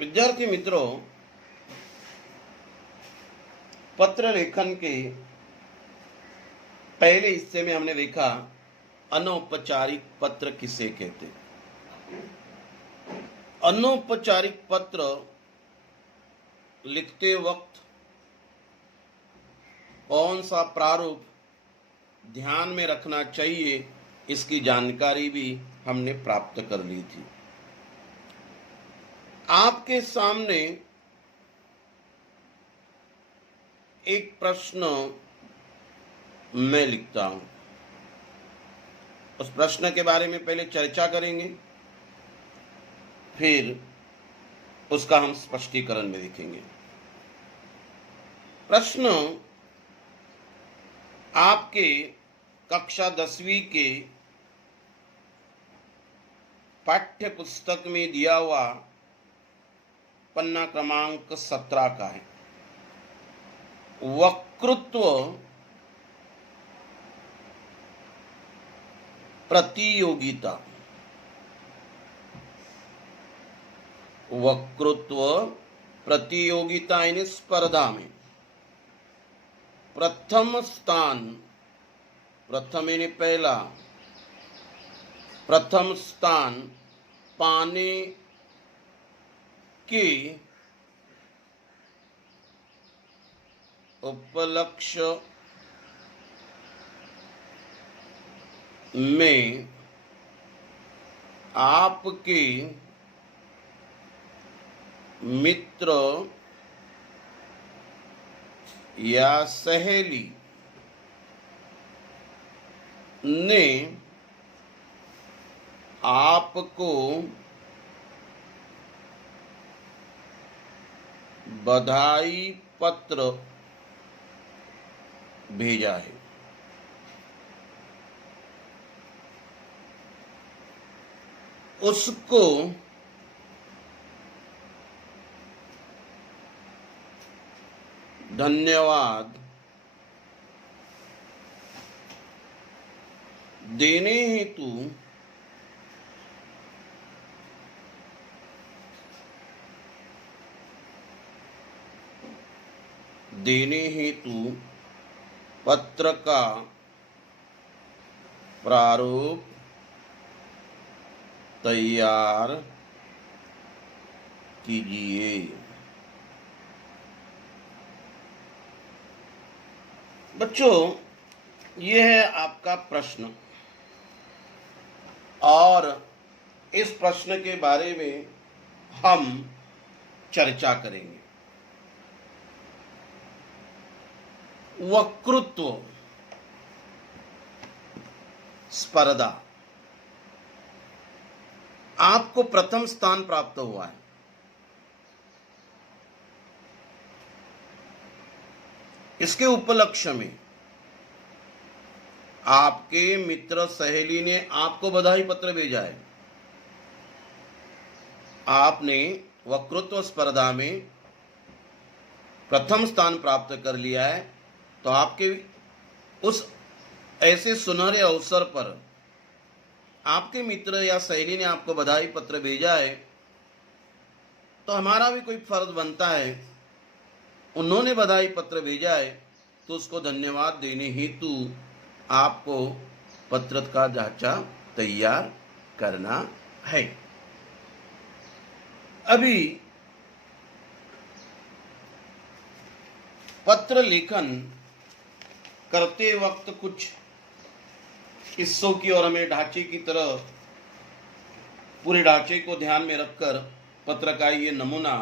विद्यार्थी मित्रों, पत्र लेखन के पहले हिस्से में हमने देखा अनौपचारिक पत्र किसे कहते हैं। अनौपचारिक पत्र लिखते वक्त कौन सा प्रारूप ध्यान में रखना चाहिए, इसकी जानकारी भी हमने प्राप्त कर ली थी। आपके सामने एक प्रश्न मैं लिखता हूं। उस प्रश्न के बारे में पहले चर्चा करेंगे, फिर उसका हम स्पष्टीकरण में देखेंगे। प्रश्न आपके कक्षा 10वीं के पाठ्य पुस्तक में दिया हुआ पन्ना क्रमांक 17 का है। वक्तृत्व प्रतियोगिता। वक्तृत्व प्रतियोगिता यानी स्पर्धा में प्रथम स्थान, प्रथम यानी पहला, प्रथम स्थान पाने के उपलक्ष्य में आपके मित्र या सहेली ने आपको बधाई पत्र भेजा है। उसको धन्यवाद देने हेतु पत्र का प्रारूप तैयार कीजिए। बच्चों, यह है आपका प्रश्न और इस प्रश्न के बारे में हम चर्चा करेंगे। वक्तृत्व स्पर्धा, आपको प्रथम स्थान प्राप्त हुआ है। इसके उपलक्ष्य में आपके मित्र सहेली ने आपको बधाई पत्र भेजा है। आपने वक्तृत्व स्पर्धा में प्रथम स्थान प्राप्त कर लिया है, तो आपके उस ऐसे सुनहरे अवसर पर आपके मित्र या सहेली ने आपको बधाई पत्र भेजा है, तो हमारा भी कोई फर्ज बनता है। उन्होंने बधाई पत्र भेजा है तो उसको धन्यवाद देने हेतु आपको पत्र का ढांचा तैयार करना है। अभी पत्र लेखन करते वक्त कुछ हिस्सों की और हमें ढांचे की तरह पूरे ढांचे को ध्यान में रखकर पत्र का ये नमूना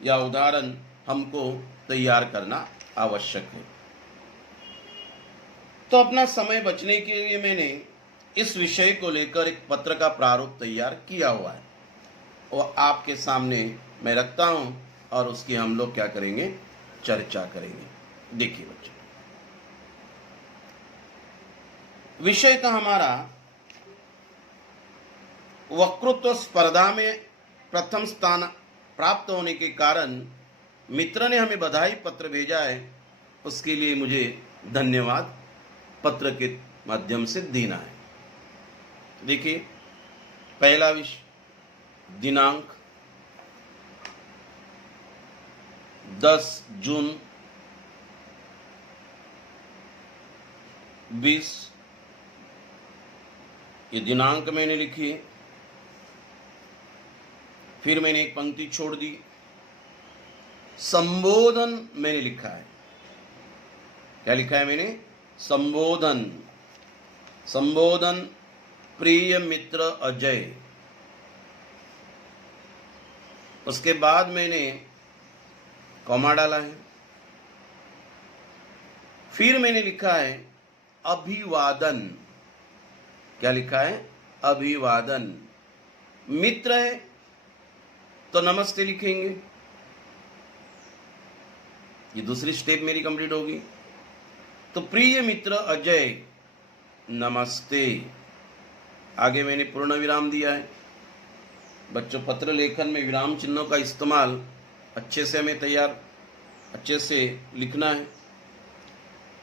या उदाहरण हमको तैयार करना आवश्यक है। तो अपना समय बचने के लिए मैंने इस विषय को लेकर एक पत्र का प्रारूप तैयार किया हुआ है, और आपके सामने मैं रखता हूं और उसकी हम लोग क्या करेंगे, चर्चा करेंगे। देखिए बच्चों, विषय था हमारा वक्तृत्व स्पर्धा में प्रथम स्थान प्राप्त होने के कारण मित्र ने हमें बधाई पत्र भेजा है, उसके लिए मुझे धन्यवाद पत्र के माध्यम से देना है। देखिए, पहला विषय दिनांक 10 जून 20, ये दिनांक मैंने लिखी। फिर मैंने एक पंक्ति छोड़ दी, संबोधन मैंने लिखा है। क्या लिखा है मैंने? संबोधन। संबोधन प्रिय मित्र अजय। उसके बाद मैंने कॉमा डाला है। फिर मैंने लिखा है अभिवादन। क्या लिखा है? अभिवादन। मित्र है तो नमस्ते लिखेंगे। ये दूसरी स्टेप मेरी कंप्लीट होगी। तो प्रिय मित्र अजय नमस्ते। आगे मैंने पूर्ण विराम दिया है। बच्चों, पत्र लेखन में विराम चिन्हों का इस्तेमाल अच्छे से हमें अच्छे से लिखना है।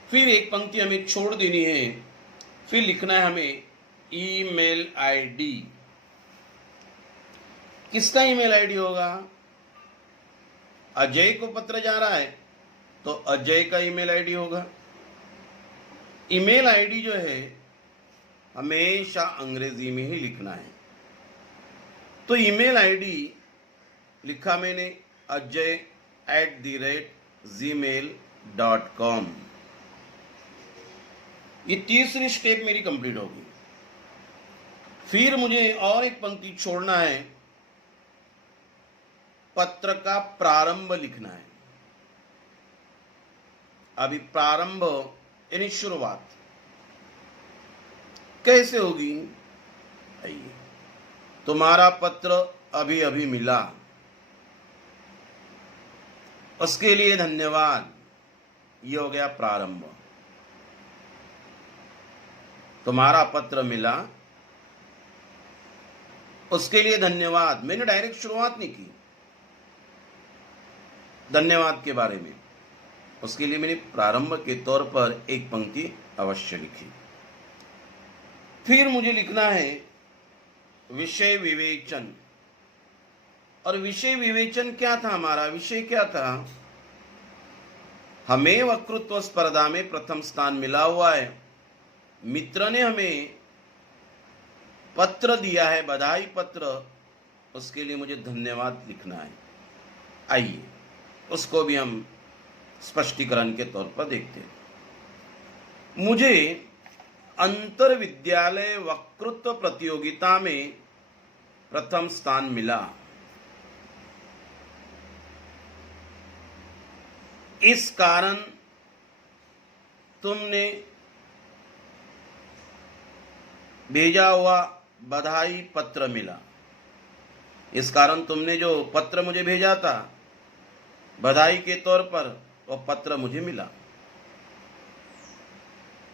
फिर एक पंक्ति हमें छोड़ देनी है। फिर लिखना है हमें ईमेल आईडी। किसका ईमेल आईडी होगा? अजय को पत्र जा रहा है तो अजय का ईमेल आईडी होगा। ईमेल आईडी जो है हमेशा अंग्रेजी में ही लिखना है। तो ईमेल आईडी लिखा मैंने ajay@gmail.com। ये तीसरी स्टेप मेरी कंप्लीट होगी। फिर मुझे और एक पंक्ति छोड़ना है, पत्र का प्रारंभ लिखना है। अभी प्रारंभ यानी शुरुआत कैसे होगी? आइए, तुम्हारा पत्र अभी अभी मिला, उसके लिए धन्यवाद। ये हो गया प्रारंभ। तुम्हारा पत्र मिला, उसके लिए धन्यवाद। मैंने डायरेक्ट शुरुआत नहीं की धन्यवाद के बारे में, उसके लिए मैंने प्रारंभ के तौर पर एक पंक्ति अवश्य लिखी। फिर मुझे लिखना है विषय विवेचन। और विषय विवेचन क्या था? हमारा विषय क्या था? हमें वक्तृत्व स्पर्धा में प्रथम स्थान मिला हुआ है। मित्र ने हमें पत्र दिया है, बधाई पत्र, उसके लिए मुझे धन्यवाद लिखना है। आइए उसको भी हम स्पष्टीकरण के तौर पर देखते हैं। मुझे अंतर विद्यालय वक्तृत्व प्रतियोगिता में प्रथम स्थान मिला। इस कारण तुमने भेजा हुआ बधाई पत्र मिला। इस कारण तुमने जो पत्र मुझे भेजा था बधाई के तौर पर, वो पत्र मुझे मिला।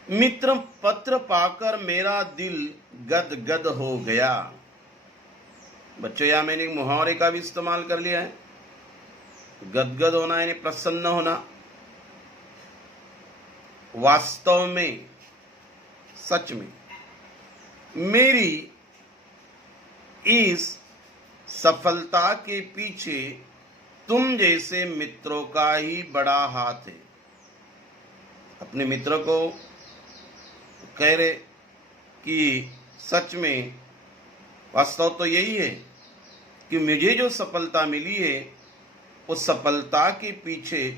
मित्र, पत्र पाकर मेरा दिल गदगद हो गया। बच्चों, यहां मैंने एक मुहावरे का भी इस्तेमाल कर लिया है। गदगद होना यानी प्रसन्न होना। वास्तव में, सच में मेरी इस सफलता के पीछे तुम जैसे मित्रों का ही बड़ा हाथ है। अपने मित्र को कह रहे कि सच में वास्तव तो यही है कि मुझे जो सफलता मिली है उस सफलता के पीछे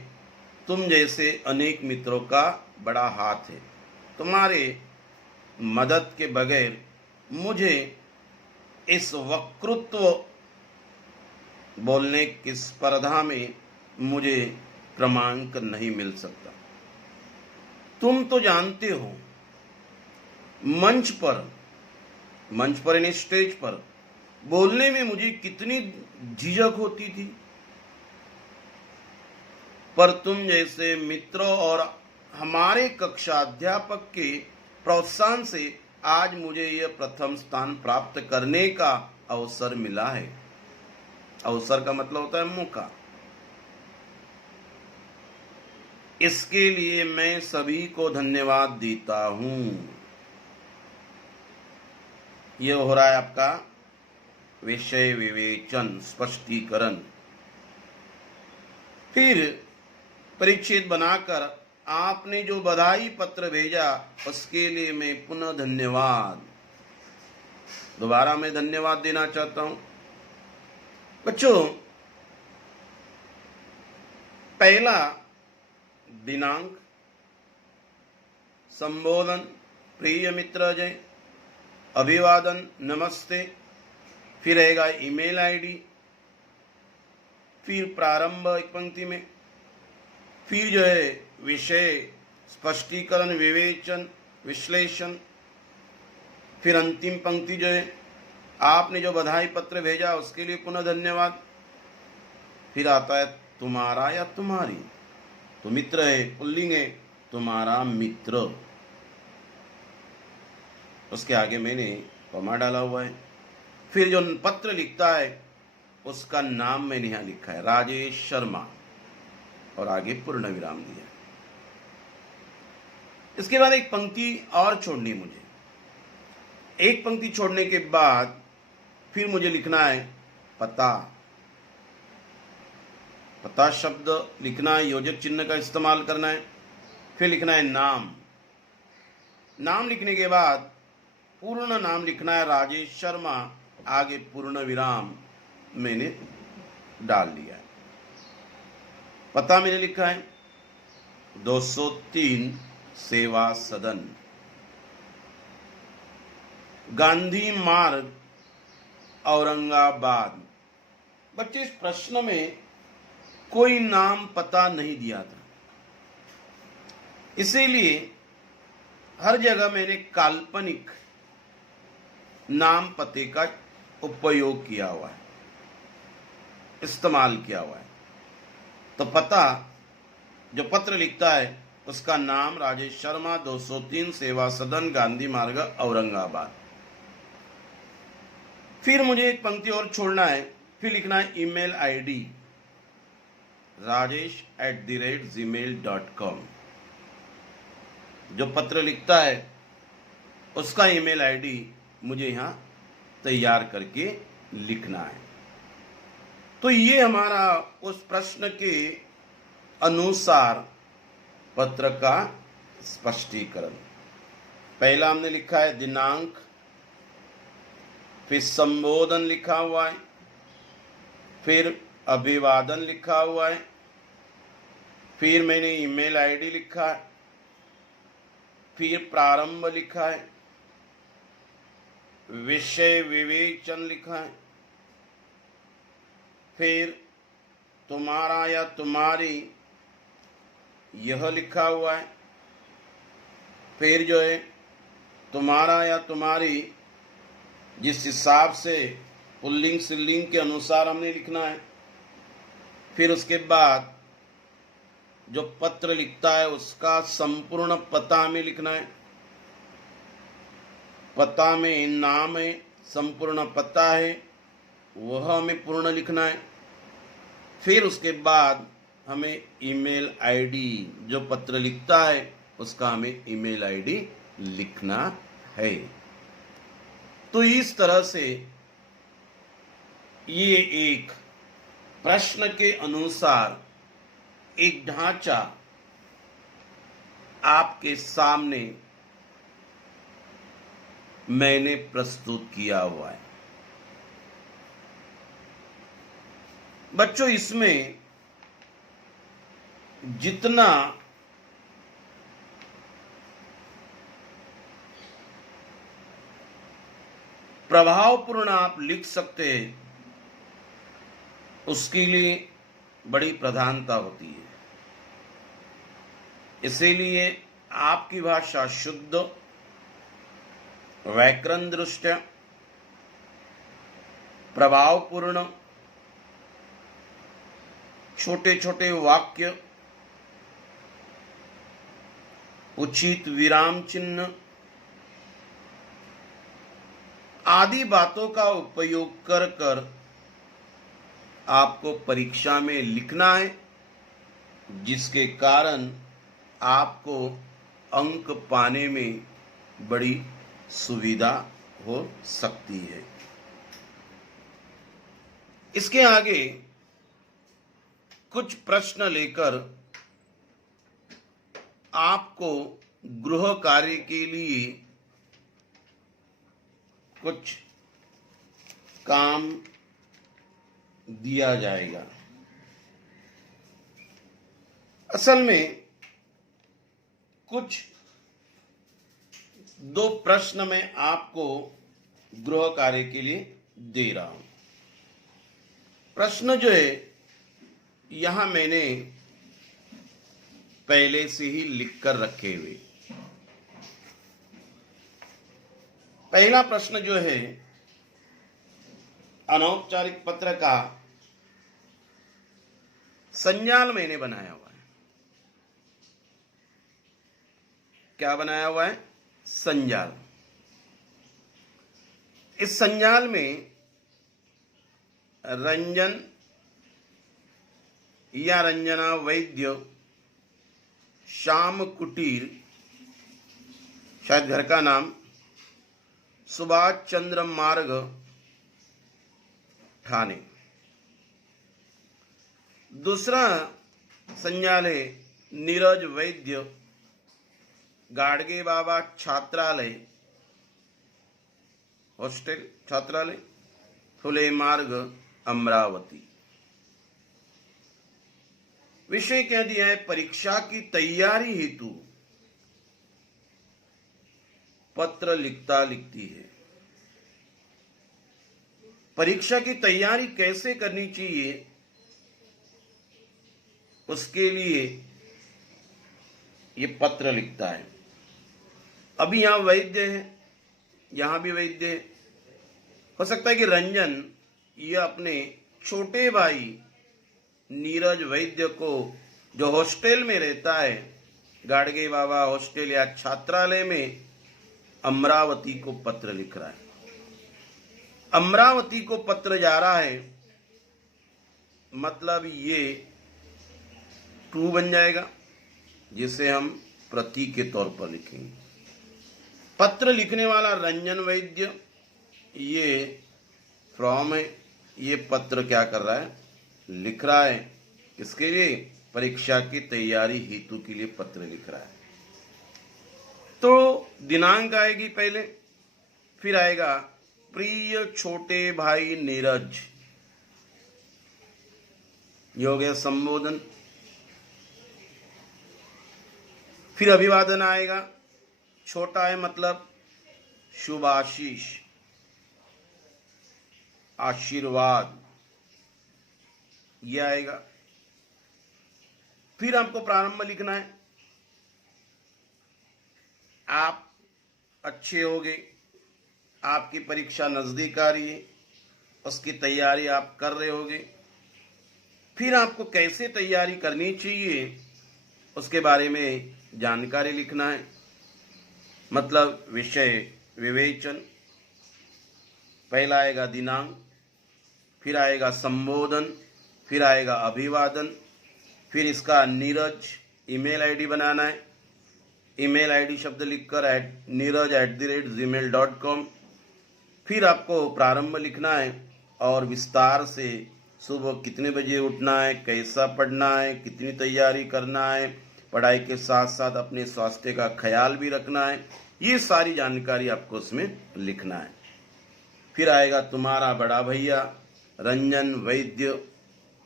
तुम जैसे अनेक मित्रों का बड़ा हाथ है। तुम्हारे मदद के बगैर मुझे इस वक्तृत्व बोलने की स्पर्धा में मुझे क्रमांक नहीं मिल सकता। तुम तो जानते हो मंच पर यानी स्टेज पर बोलने में मुझे कितनी झिझक होती थी, पर तुम जैसे मित्रों और हमारे कक्षा अध्यापक के प्रोत्साहन से आज मुझे यह प्रथम स्थान प्राप्त करने का अवसर मिला है। अवसर का मतलब होता है मौका। इसके लिए मैं सभी को धन्यवाद देता हूं। यह हो रहा है आपका विषय विवेचन स्पष्टीकरण। फिर परिच्छेद बनाकर आपने जो बधाई पत्र भेजा उसके लिए मैं पुनः धन्यवाद, दोबारा मैं धन्यवाद देना चाहता हूं। बच्चों, पहला दिनांक, संबोधन, प्रिय मित्र अजय, अभिवादन, नमस्ते, फिर रहेगा ईमेल आईडी, फिर प्रारंभ एक पंक्ति में, फिर जो है विषय, स्पष्टीकरण, विवेचन, विश्लेषण, फिर अंतिम पंक्ति जो है आपने जो बधाई पत्र भेजा उसके लिए पुनः धन्यवाद। फिर आता है तुम्हारा या तुम्हारी, तो मित्र है, पुल्लिंग है, तुम्हारा मित्र, उसके आगे मैंने कॉमा डाला हुआ है। फिर जो पत्र लिखता है उसका नाम मैंने यहां लिखा है राजेश शर्मा, और आगे पूर्ण विराम दिया। इसके बाद एक पंक्ति और छोड़नी मुझे, एक पंक्ति छोड़ने के बाद फिर मुझे लिखना है पता, पता शब्द लिखना है, योजक चिन्ह का इस्तेमाल करना है, फिर लिखना है नाम, नाम लिखने के बाद पूर्ण नाम लिखना है राजेश शर्मा, आगे पूर्ण विराम मैंने डाल दिया है। पता मैंने लिखा है 203 सेवा सदन, गांधी मार्ग, औरंगाबाद। बच्चे, इस प्रश्न में कोई नाम पता नहीं दिया था, इसीलिए हर जगह मैंने काल्पनिक नाम पते का उपयोग किया हुआ है, इस्तेमाल किया हुआ है। तो पता, जो पत्र लिखता है उसका नाम राजेश शर्मा, 203 सेवा सदन, गांधी मार्ग, औरंगाबाद। फिर मुझे एक पंक्ति और छोड़ना है, फिर लिखना है ईमेल आईडी rajesh@gmail.com। जो पत्र लिखता है उसका ईमेल आईडी मुझे यहां तैयार करके लिखना है। तो ये हमारा उस प्रश्न के अनुसार पत्र का स्पष्टीकरण। पहला हमने लिखा है दिनांक, फिर संबोधन लिखा हुआ है, फिर अभिवादन लिखा हुआ है, फिर मैंने ईमेल आईडी लिखा है, फिर प्रारंभ लिखा है, विषय विवेचन लिखा है, फिर तुम्हारा या तुम्हारी यह लिखा हुआ है, फिर जो है तुम्हारा या तुम्हारी जिस हिसाब से पुल्लिंग स्त्रीलिंग के अनुसार हमने लिखना है। फिर उसके बाद जो पत्र लिखता है उसका संपूर्ण पता हमें लिखना है, पता में नाम है, संपूर्ण पता है, वह हमें पूर्ण लिखना है। फिर उसके बाद हमें ईमेल आईडी, जो पत्र लिखता है उसका हमें ईमेल आईडी लिखना है। तो इस तरह से ये एक प्रश्न के अनुसार एक ढांचा आपके सामने मैंने प्रस्तुत किया हुआ है। बच्चों, इसमें जितना प्रभावपूर्ण आप लिख सकते हैं उसके लिए बड़ी प्रधानता होती है। इसीलिए आपकी भाषा शुद्ध, व्याकरण दृष्टया प्रभावपूर्ण, छोटे छोटे वाक्य, उचित विराम चिन्ह आदि बातों का उपयोग कर कर आपको परीक्षा में लिखना है, जिसके कारण आपको अंक पाने में बड़ी सुविधा हो सकती है। इसके आगे कुछ प्रश्न लेकर आपको गृह कार्य के लिए कुछ काम दिया जाएगा। असल में कुछ 2 प्रश्न मैं आपको गृह कार्य के लिए दे रहा हूं। प्रश्न जो है यहां मैंने पहले से ही लिख कर रखे हुए। पहला प्रश्न जो है अनौपचारिक पत्र का संजाल मैंने बनाया हुआ है। क्या बनाया हुआ है? संजाल। इस संजाल में रंजन या रंजना वैद्य श्याम कुटीर, शायद घर का नाम, सुभाष चंद्र मार्ग, ठाणे। दूसरा संजाल है नीरज वैद्य, गाडगे बाबा छात्रालय, हॉस्टल छात्रालय, फुले मार्ग, अमरावती। विषय क्या दिया है? परीक्षा की तैयारी हेतु पत्र लिखता लिखती है। परीक्षा की तैयारी कैसे करनी चाहिए उसके लिए ये पत्र लिखता है। अभी यहां वैद्य है, यहां भी वैद्य है। हो सकता है कि रंजन ये अपने छोटे भाई नीरज वैद्य को, जो हॉस्टल में रहता है, गाडगे बाबा हॉस्टल या छात्रालय में, अमरावती को पत्र लिख रहा है। अमरावती को पत्र जा रहा है, मतलब ये टू बन जाएगा, जिसे हम प्रतीक के तौर पर लिखेंगे। पत्र लिखने वाला रंजन वैद्य, ये फ्रॉम है, ये पत्र क्या कर रहा है? लिख रहा है। इसके लिए परीक्षा की तैयारी हेतु के लिए पत्र लिख रहा है। तो दिनांक आएगी पहले, फिर आएगा प्रिय छोटे भाई नीरज, ये हो गया संबोधन। फिर अभिवादन आएगा, छोटा है मतलब शुभ आशीष, आशीर्वाद, ये आएगा। फिर आपको प्रारंभ लिखना है। आप अच्छे होगे, आपकी परीक्षा नजदीक आ रही है, उसकी तैयारी आप कर रहे होगे। फिर आपको कैसे तैयारी करनी चाहिए उसके बारे में जानकारी लिखना है, मतलब विषय विवेचन। पहला आएगा दिनांक, फिर आएगा संबोधन, फिर आएगा अभिवादन, फिर इसका नीरज ईमेल आईडी बनाना है। ईमेल आईडी शब्द लिखकर neeraj@gmail.com। फिर आपको प्रारंभ लिखना है और विस्तार से सुबह कितने बजे उठना है, कैसा पढ़ना है, कितनी तैयारी करना है, पढ़ाई के साथ साथ अपने स्वास्थ्य का ख्याल भी रखना है, ये सारी जानकारी आपको उसमें लिखना है। फिर आएगा तुम्हारा बड़ा भैया रंजन वैद्य,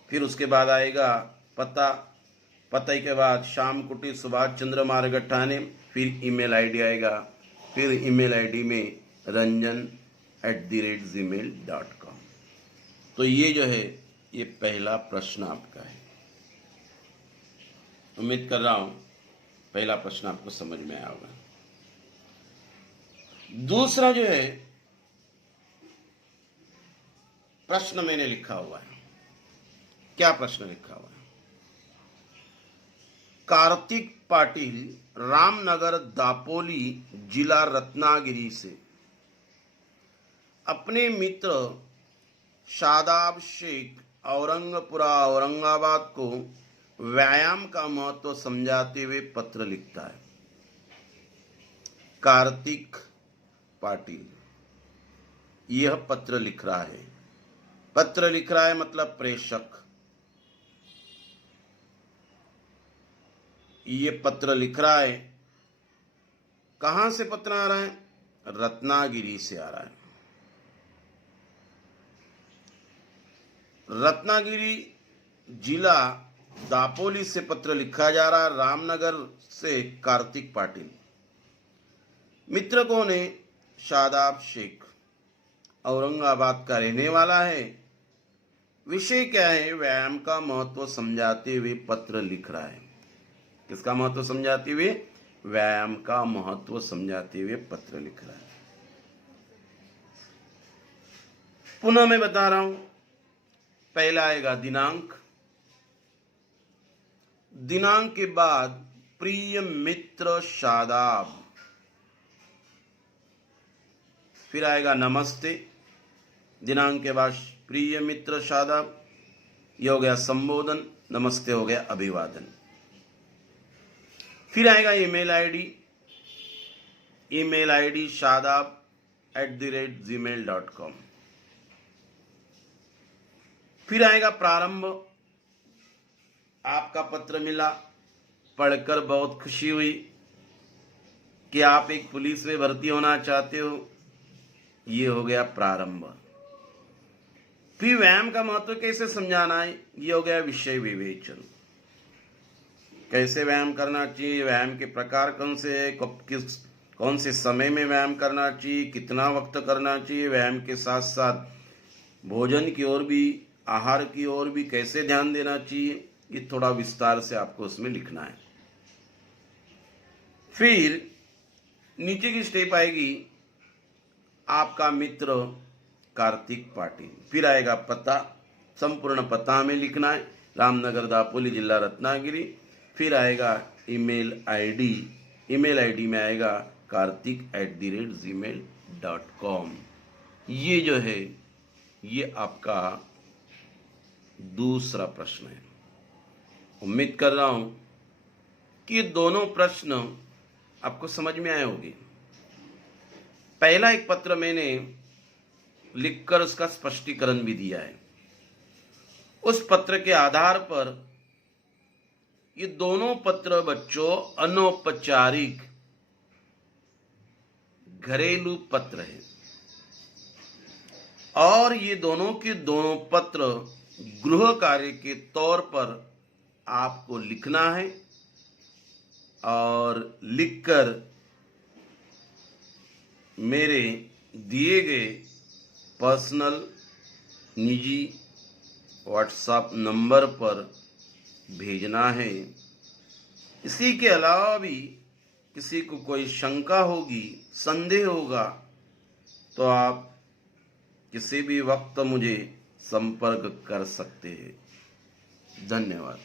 फिर उसके बाद आएगा पता, पते के बाद श्याम कुटीर सुभाष चंद्र मार्ग ठाणे, फिर ईमेल आईडी आएगा, फिर ईमेल आईडी में ranjan@gmail.com। तो ये जो है ये पहला प्रश्न आपका है। उम्मीद कर रहा हूं पहला प्रश्न आपको समझ में आया होगा। दूसरा जो है प्रश्न मैंने लिखा हुआ है। क्या प्रश्न लिखा हुआ है? कार्तिक पाटिल, रामनगर दापोली, जिला रत्नागिरी से अपने मित्र शादाब शेख, औरंगपुरा, औरंगाबाद को व्यायाम का महत्व समझाते हुए पत्र लिखता है। कार्तिक पाटिल यह पत्र लिख रहा है। पत्र लिख रहा है मतलब प्रेषक। ये पत्र लिख रहा है। कहां से पत्र आ रहा है? रत्नागिरी से आ रहा है। रत्नागिरी जिला दापोली से पत्र लिखा जा रहा है। रामनगर से कार्तिक पाटिल। मित्र कौन है? शादाब शेख, औरंगाबाद का रहने वाला है। विषय क्या है? व्यायाम का महत्व समझाते हुए पत्र लिख रहा है। किसका महत्व समझाते हुए? व्यायाम का महत्व समझाते हुए पत्र लिख रहा है। पुनः मैं बता रहा हूं, पहला आएगा दिनांक, दिनांक के बाद प्रिय मित्र शादाब, फिर आएगा नमस्ते, दिनांक के बाद प्रिय मित्र शादाब, ये हो गया संबोधन, नमस्ते हो गया अभिवादन। फिर आएगा ईमेल आईडी shadab@gmail.com। फिर आएगा प्रारंभ, आपका पत्र मिला, पढ़कर बहुत खुशी हुई कि आप एक पुलिस में भर्ती होना चाहते हो, ये हो गया प्रारंभ। फिर व्यायाम का महत्व कैसे समझाना है, ये हो गया विषय विवेचन। कैसे व्यायाम करना चाहिए, व्यायाम के प्रकार कौन से है, कौन से समय में व्यायाम करना चाहिए, कितना वक्त करना चाहिए, व्यायाम के साथ साथ भोजन की ओर भी, आहार की ओर भी कैसे ध्यान देना चाहिए, ये थोड़ा विस्तार से आपको उसमें लिखना है। फिर नीचे की स्टेप आएगी, आपका मित्र कार्तिक पाटिल। फिर आएगा पता, संपूर्ण पता हमें लिखना है, रामनगर दापोली जिला रत्नागिरी। फिर आएगा ईमेल आईडी में आएगा kartik@gmail.com। ये जो है ये आपका दूसरा प्रश्न है। उम्मीद कर रहा हूं कि ये दोनों प्रश्न आपको समझ में आए होंगे। पहला एक पत्र मैंने लिखकर उसका स्पष्टीकरण भी दिया है। उस पत्र के आधार पर ये दोनों पत्र बच्चों अनौपचारिक घरेलू पत्र है, और ये दोनों के दोनों पत्र गृह कार्य के तौर पर आपको लिखना है, और लिखकर मेरे दिए गए पर्सनल निजी व्हाट्सएप नंबर पर भेजना है। इसी के अलावा भी किसी को कोई शंका होगी, संदेह होगा, तो आप किसी भी वक्त मुझे संपर्क कर सकते हैं। धन्यवाद।